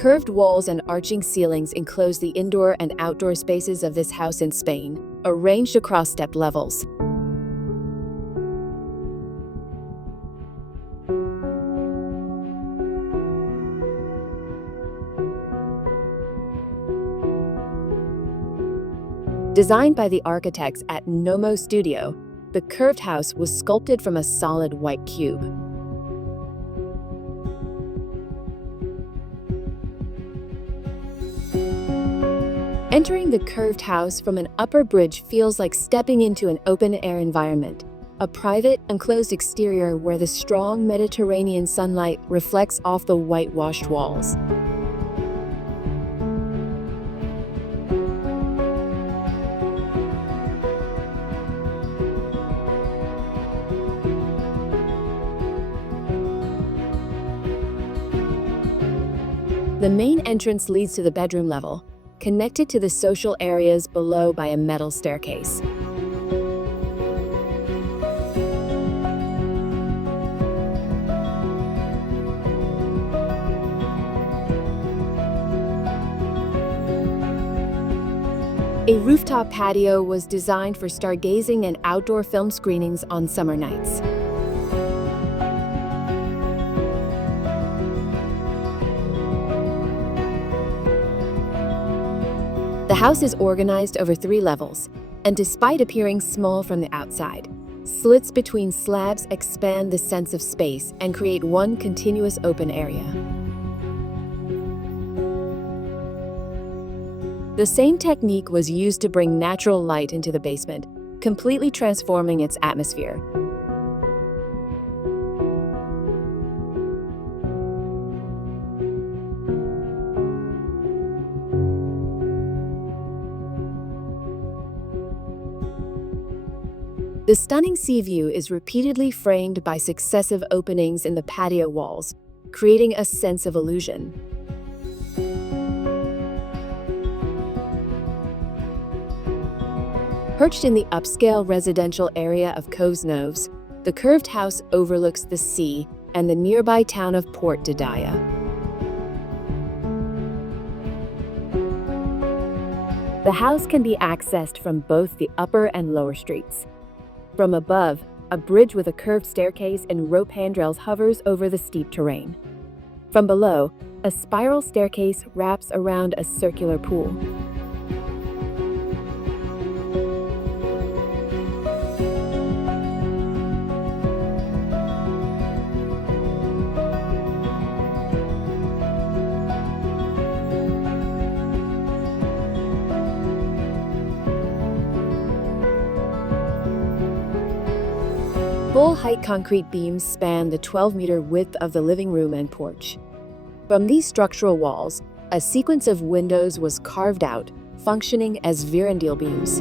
Curved walls and arching ceilings enclose the indoor and outdoor spaces of this house in Spain, arranged across step levels. Designed by the architects at Nomo Studio, the curved house was sculpted from a solid white cube. Entering the curved house from an upper bridge feels like stepping into an open-air environment, a private, enclosed exterior where the strong Mediterranean sunlight reflects off the whitewashed walls. The main entrance leads to the bedroom level, connected to the social areas below by a metal staircase. A rooftop patio was designed for stargazing and outdoor film screenings on summer nights. The house is organized over 3 levels, and despite appearing small from the outside, slits between slabs expand the sense of space and create one continuous open area. The same technique was used to bring natural light into the basement, completely transforming its atmosphere. The stunning sea view is repeatedly framed by successive openings in the patio walls, creating a sense of illusion. Perched in the upscale residential area of Coves Noves, the curved house overlooks the sea and the nearby town of Port d'Adaya. The house can be accessed from both the upper and lower streets. From above, a bridge with a curved staircase and rope handrails hovers over the steep terrain. From below, a spiral staircase wraps around a circular pool. Full-height concrete beams span the 12-meter width of the living room and porch. From these structural walls, a sequence of windows was carved out, functioning as verandile beams.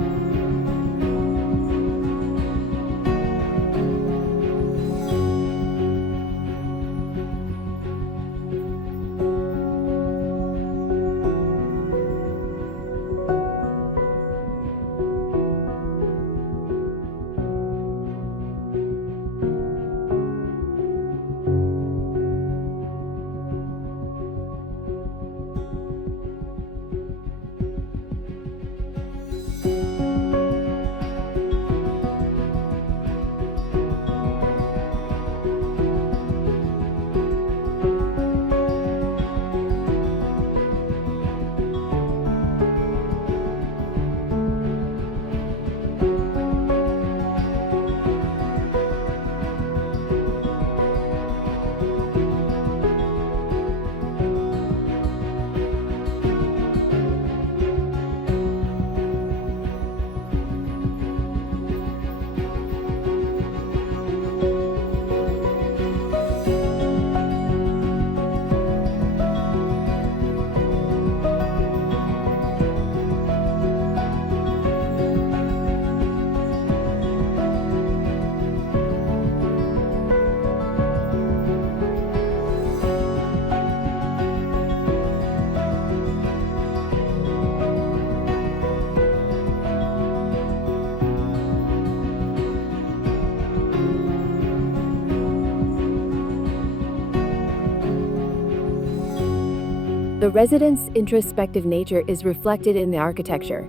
The residence' introspective nature is reflected in the architecture,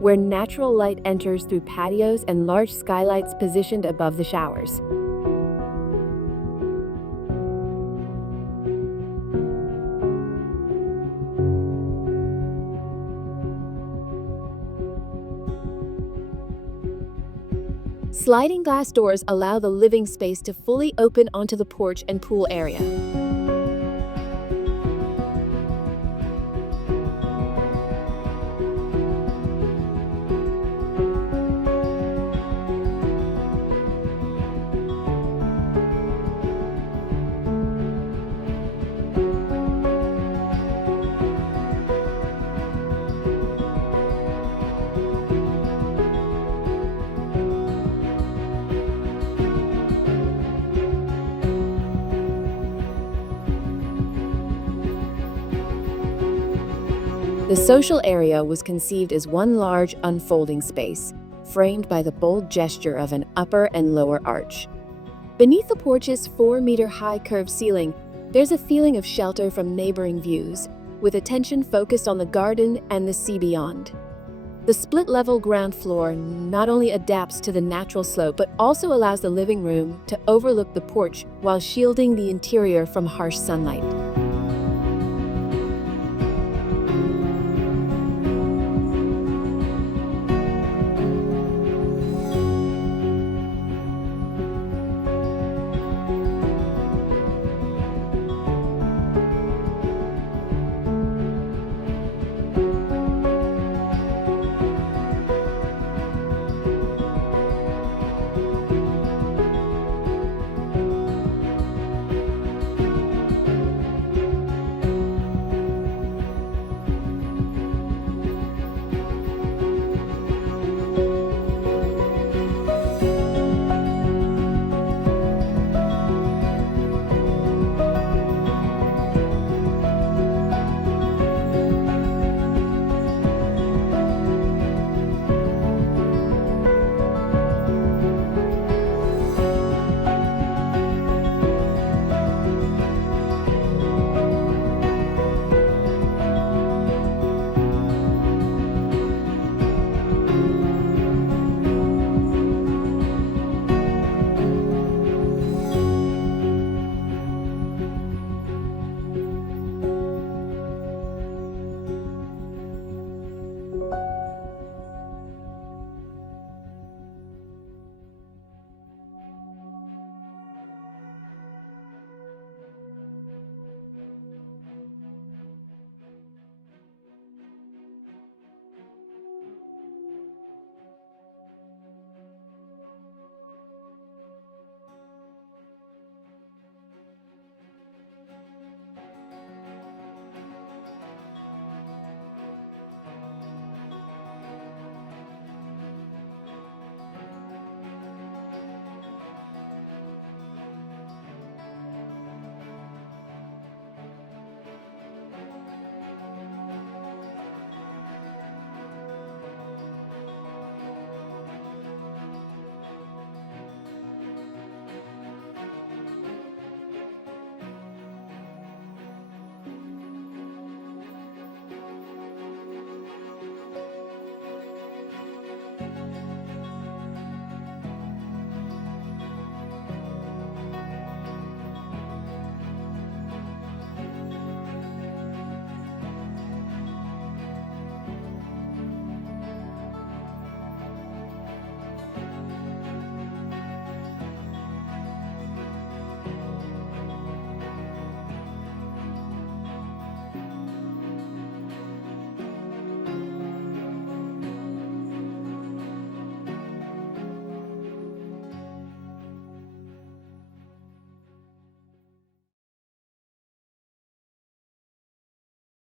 where natural light enters through patios and large skylights positioned above the showers. Sliding glass doors allow the living space to fully open onto the porch and pool area. The social area was conceived as one large unfolding space, framed by the bold gesture of an upper and lower arch. Beneath the porch's 4-meter-high curved ceiling, there's a feeling of shelter from neighboring views, with attention focused on the garden and the sea beyond. The split-level ground floor not only adapts to the natural slope but also allows the living room to overlook the porch while shielding the interior from harsh sunlight.